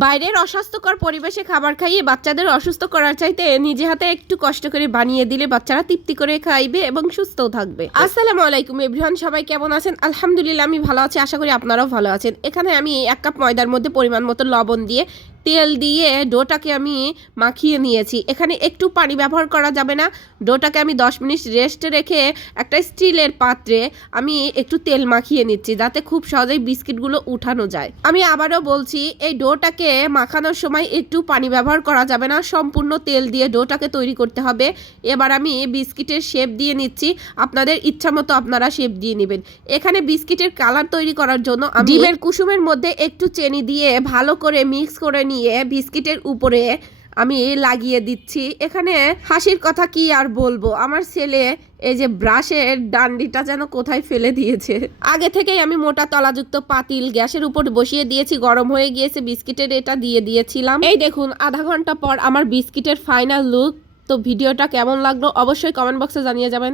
বাইরের অস্বাস্থ্যকর পরিবেশে খাবার খাইয়ে বাচ্চাদের অসুস্থ করার চাইতে নিজে হাতে একটু কষ্ট করে বানিয়ে দিলে বাচ্চারা তৃপ্তি করে খাইবে এবং সুস্থও থাকবে। আসসালামু আলাইকুম এভরিওয়ান, সবাই কেমন আছেন? আলহামদুলিল্লাহ আমি ভালো আছি, আশা করি আপনারাও ভালো আছেন। এখানে আমি 1 কাপ ময়দার মধ্যে পরিমাণ মতো লবণ দিয়ে তেল দিয়ে ডোটাকে আমি মাখিয়ে নিয়েছি। এখানে একটু পানি ব্যবহার করা যাবে না। ডোটাকে আমি 10 মিনিট রেস্টে রেখে একটা স্টিলের পাত্রে আমি একটু তেল মাখিয়ে নিচ্ছি, যাতে খুব সহজেই বিস্কিটগুলো উঠানো যায়। আমি আবারও বলছি, এই ডোটাকে মাখানোর সময় একটু পানি ব্যবহার করা যাবে না, সম্পূর্ণ তেল দিয়ে ডোটাকে তৈরি করতে হবে। এবার আমি বিস্কিটের শেপ দিয়ে নিচ্ছি, আপনাদের ইচ্ছা মতো আপনারা শেপ দিয়ে নেবেন। এখানে বিস্কিটের কালার তৈরি করার জন্য আমি ডিমের কুসুমের মধ্যে একটু চিনি দিয়ে ভালো করে মিক্স করে নিয়ে বিস্কিটের উপরে আমি লাগিয়ে দিচ্ছি। এখানে হাসির কথা কি আর বলবো, আমার ছেলে এই যে ব্রাশের ডান্ডিটা যেন কোথায় ফেলে দিয়েছে। আগে থেকেই আমি মোটা তলাযুক্ত পাতিল গ্যাসের উপর বসিয়ে দিয়েছি, গরম হয়ে গিয়েছে, বিস্কিটের এটা দিয়ে দিয়েছিলাম। এই দেখুন আধা ঘন্টা পর আমার বিস্কিটের ফাইনাল লুক। তো ভিডিওটা কেমন লাগলো অবশ্যই কমেন্ট বক্সে জানিয়ে যাবেন।